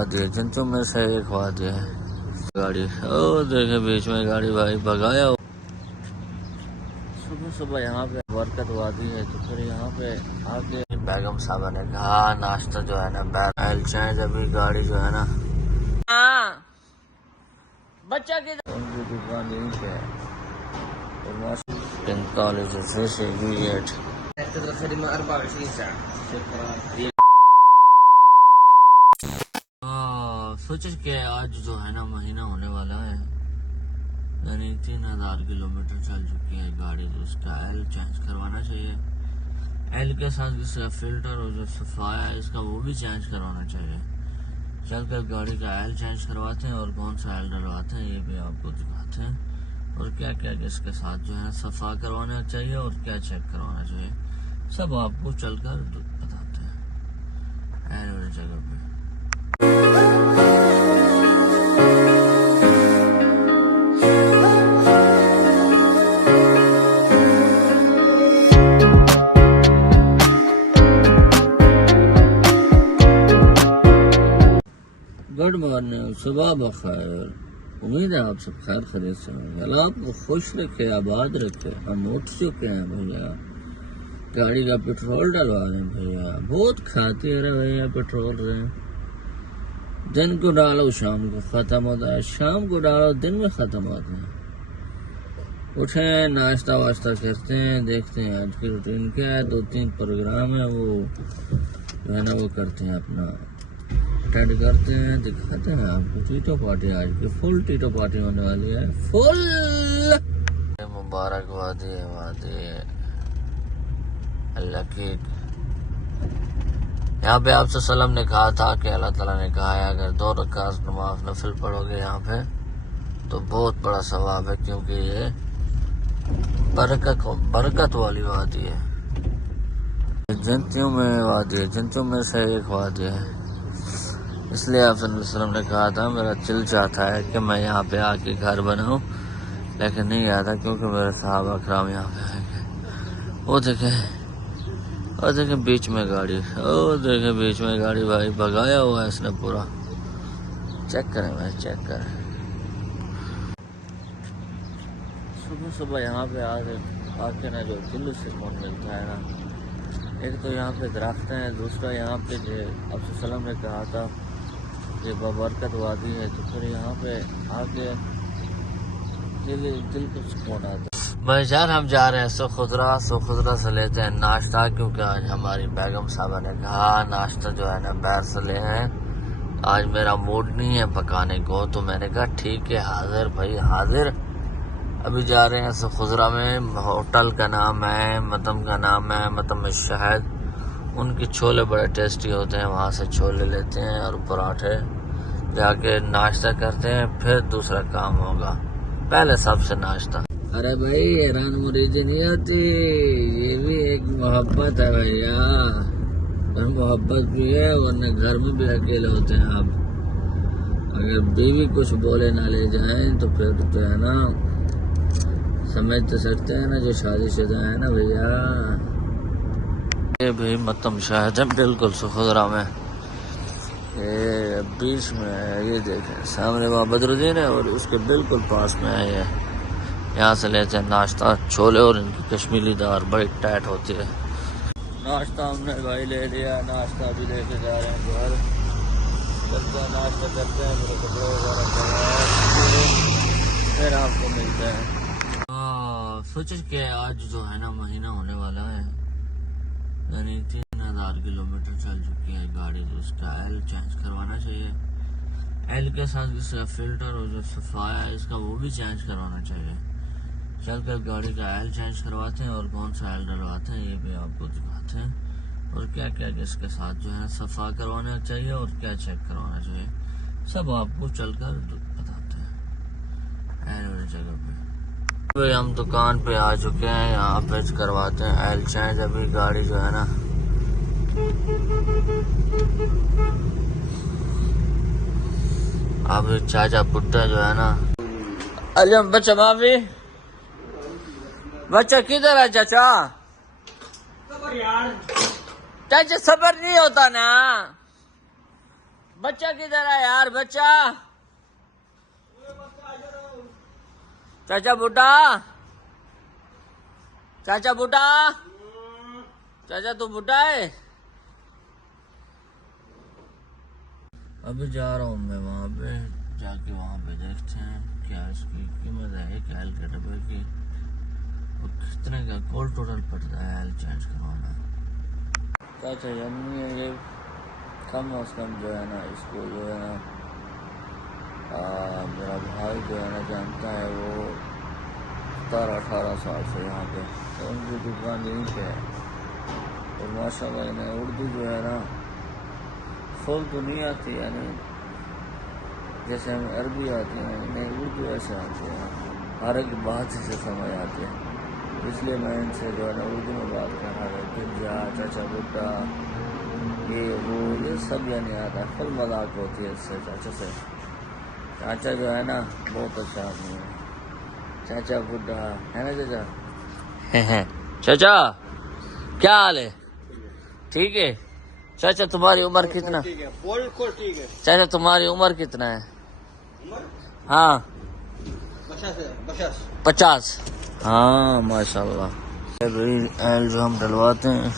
वादी है, जंतु में से एक वादी है। गाड़ी ओ देखे बीच में गाड़ी भाई भगाया। सुबह सुबह यहाँ पे बरकत वादी है, तो फिर यहाँ पे आके बेगम साहबा ने कहा नाश्ता जो है ना बैल चाय, अभी गाड़ी जो है ना बच्चा की उनकी दुकान यहीं पे है। 45 सोचे कि आज जो है ना महीना होने वाला है, यानी 3000 किलोमीटर चल चुकी है गाड़ी, तो उसका ऑयल चेंज करवाना चाहिए। ऑयल के साथ इसका फिल्टर और जो सफाया है इसका वो भी चेंज करवाना चाहिए। चलकर गाड़ी का ऑयल चेंज करवाते हैं और कौन सा ऑयल डलवाते हैं ये भी आपको दिखाते हैं, और क्या क्या इसके साथ जो है सफा करवाना चाहिए और क्या चेक करवाना चाहिए, सब आपको चलकर बताते हैं ऑयल वाली जगह पे। गुड मॉर्निंग, सुबह बखैर। उम्मीद है आप सब खैर खैरियत से होंगे। अल्लाह आपको खुश रखे, आबाद रखे। हम उठ चुके हैं भैया, गाड़ी का पेट्रोल डलवा रहे हैं भैया। बहुत खाते रहे भैया पेट्रोल रहे। दिन को डालो शाम को खत्म होता है, शाम को डालो दिन में खत्म होता है। उठे नाश्ता वाश्ता करते हैं, देखते हैं आज की रूटीन क्या है। 2-3 प्रोग्राम है वो जो है ना वो करते हैं, अपना अटेंड करते हैं, दिखाते हैं आपको। टीटो पार्टी आज की फुल टीटो पार्टी होने वाली है, फुल मुबारकबादी है वादी अल्लाह की। यहाँ पे आपसे सलाम ने कहा था कि अल्लाह ताला ने कहा है अगर 2 रकात नमाज नफिल पढ़ोगे यहाँ पे तो बहुत बड़ा सवाब है, क्योंकि ये बरकत वाली वादी है। जंतियों में वादी है, जंतियों में से एक वादी है, इसलिए आप सल्लल्लाहु अलैहि वसल्लम ने कहा था मेरा दिल चाहता है कि मैं यहाँ पे आके घर बनाऊं, लेकिन नहीं आया था क्योंकि मेरे सहाबा कराम यहाँ पे आएंगे। वो देखे बीच में गाड़ी, ओ देखे बीच में गाड़ी भाई भगाया हुआ है इसने पूरा। चेक करें भाई, चेक करें। सुबह सुबह यहाँ पे आके ना जो दिल सुकून मिलता है ना, एक तो यहाँ पे दरख्त हैं, दूसरा यहाँ पे जो आप सल्लम ने कहा था ये बरकत वादी है, तो फिर यहाँ पे आके दिल को सुकून आता है। भाईजान हम जा रहे हैं सुखुदरा से लेते हैं नाश्ता, क्योंकि आज हमारी बेगम साहबा ने कहा नाश्ता जो है ना बाहर से ले हैं। आज मेरा मूड नहीं है पकाने को, तो मैंने कहा ठीक है हाजिर भाई हाजिर। अभी जा रहे हैं सुखुदरा में, होटल का नाम है मतम का नाम है मतम में शहद। उनके छोले बड़े टेस्टी होते हैं, वहाँ से छोले लेते हैं और पराठे, जाके नाश्ता करते हैं, फिर दूसरा काम होगा। पहले सबसे नाश्ता। अरे भाई हैरान मुरीदी नहीं होती, ये भी एक मोहब्बत है भैया, और मोहब्बत भी है, वरना घर में भी अकेले होते हैं आप। अगर बीवी कुछ बोले ना ले जाए तो फिर तो है ना समझ तो सकते हैं ना जो शादीशुदा है ना भैया। ये भी मतम शहद है बिल्कुल सुखुदरा में, ये बीच में है। ये देखें सामने वहाँ बदरुद्दीन है और उसके बिल्कुल पास में है ये। यहाँ से लेते हैं नाश्ता, छोले और इनकी कश्मीरी दाल बड़ी टाइट होती है। नाश्ता हमने भाई ले लिया, नाश्ता भी लेके जा रहे हैं घर। चलते हैं नाश्ता करते हैं, मेरे कपड़े वगैरह फिर आपको मिलते हैं। सोचे कि आज जो है ना महीना होने वाला है, यानी 3000 किलोमीटर चल चुकी है गाड़ी, तो उसका ऑयल चेंज करवाना चाहिए। ऑयल के साथ इसका फिल्टर और जो सफाया है इसका वो भी चेंज करवाना चाहिए। चलकर गाड़ी का ऑयल चेंज करवाते हैं और कौन सा ऑयल डलवाते हैं ये भी आपको दिखाते हैं, और क्या क्या इसके साथ जो है सफा करवाना चाहिए और क्या चेक करवाना चाहिए, सब आपको चलकर बताते हैं ऑयल वाली जगह पे। भाई हम दुकान पे आ चुके हैं, यहाँ पे करवाते हैं ऑयल चेंज। अभी गाड़ी जो है ना अब चाचा बुड्ढा जो है ना, अरे बच्चा माफी बच्चा किधर है चाचा? चाचा सबर नहीं होता ना, बच्चा किधर है यार? बच्चा चाचा बुड्ढा, चाचा बुड्ढा, चाचा तू बुड्ढा है? अभी जा रहा हूँ मैं वहाँ पे, जाके वहाँ पे देखते हैं क्या इसकी कीमत है एक एल के डब्बे की और कितने का कॉल टोटल पड़ता है एल चेंज करवाना। चाचा यानी ये कम अज कम जो है ना इसको जो है ना मेरा भाई जो है ना जानता है, वो 17-18 साल से यहाँ पे, तो उनकी दुकान यहीं पे है। और माशाल्लाह इन्हें उर्दू जो है ना फुल तो नहीं आती, यानी जैसे हमें अरबी आती है इन्हें उर्दू ऐसे आती है, हर एक बात से समझ आती है। इसलिए मैं इनसे जो है ना उर्दू में बात कर रहा था, गंजा, चाचा बुड्ढा, ये वो ये सब यानी आता है, फुल मजाक होती है इससे चाचा से। चाचा जो है ना बहुत अच्छा आदमी है, चाचा बुड्ढा है ना चाचा? चाचा क्या हाल है? ठीक है चाचा। तुम्हारी उम्र कितना? ठीक है, बिल्कुल ठीक है। चाचा तुम्हारी उम्र कितना है? हाँ 50। हाँ माशाल्लाह। एल जो हम डलवाते हैं,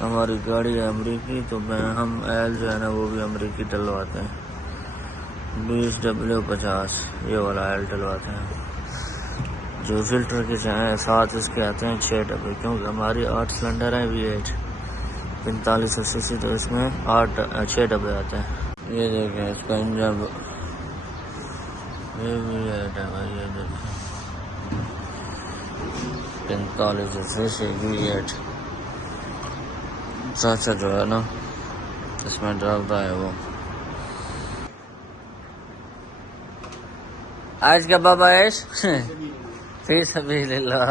हमारी गाड़ी है अमरीकी, तो हम एल जो है ना वो भी अमरीकी डलवाते हैं। 20W50 ये वाला एल डलवाते हैं। जो फिल्टर के चाहे साथ इसके आते हैं 6 डब्बे, क्योंकि हमारी 8 सिलेंडर है V8 4580, तो इसमें 6 डब्बे आते हैं। ये देखें इसका इंजन, ये V8 है भाई, ये देखें 4580 V8। चाचा जो है ना इसमें डालता है वो। आज का बाबा ऐश फी सबीलिल्लाह।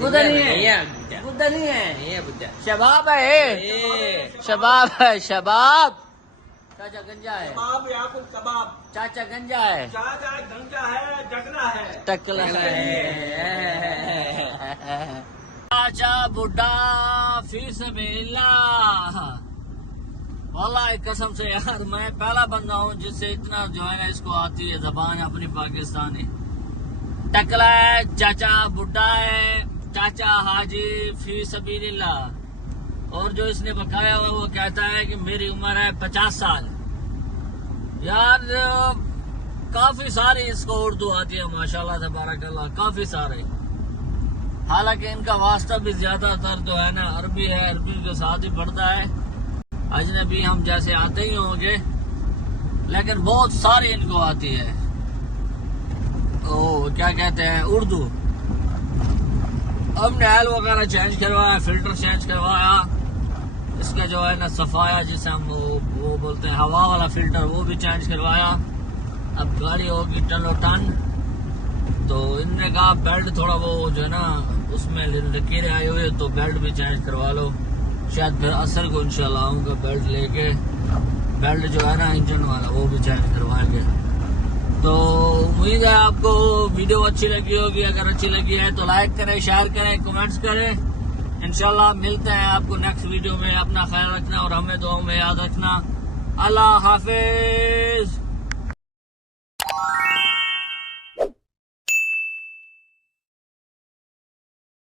बुड्ढा नहीं है बुड्ढा नहीं है बुड्ढा शबाब है शबाब है शबाब। चाचा गंजा है कबाब याकुल कबाब चाचा गंजा है चाचा गंजा है डकना है टकला है चाचा बुड्ढा फी सबीलिल्लाह। वल्लाह कसम से यार मैं पहला बंदा हूँ जिससे इतना जो है ना इसको आती है जबान अपनी पाकिस्तानी। टकला है, चाचा बुड्ढा है, चाचा हाजी फी सबीलिल्लाह। और जो इसने बकाया हुआ वो कहता है कि मेरी उम्र है 50 साल। यार काफी सारी इसको उर्दू आती है माशाल्लाह तबारकल्लाह, काफी सारे। हालांकि इनका वास्ता भी ज्यादातर जो है ना अरबी है, अरबी के साथ ही पढ़ता है। अजनबी हम जैसे आते ही होंगे, लेकिन बहुत सारी इनको आती है ओ क्या कहते हैं उर्दू। हमने एल वगैरह चेंज करवाया, फिल्टर चेंज करवाया, इसका जो है ना सफाया जिसे हम वो बोलते हैं हवा वाला फिल्टर, वो भी चेंज करवाया। अब गाड़ी होगी टनो टन, तो इनने कहा बेल्ट थोड़ा वो जो है ना उसमें लकीरें आई हुई है, तो बेल्ट भी चेंज करवा लो। शायद फिर असर को इंशाल्लाह आऊंगा बेल्ट लेके, बेल्ट जो है ना इंजन वाला वो भी चेंज करवाएंगे। तो उम्मीद है आपको वीडियो अच्छी लगी होगी। अगर अच्छी लगी है तो लाइक करें, शेयर करें, कमेंट्स करें। इंशाल्लाह मिलते हैं आपको नेक्स्ट वीडियो में। अपना ख्याल रखना और हमें दुआओं में याद रखना। अल्लाह हाफिज।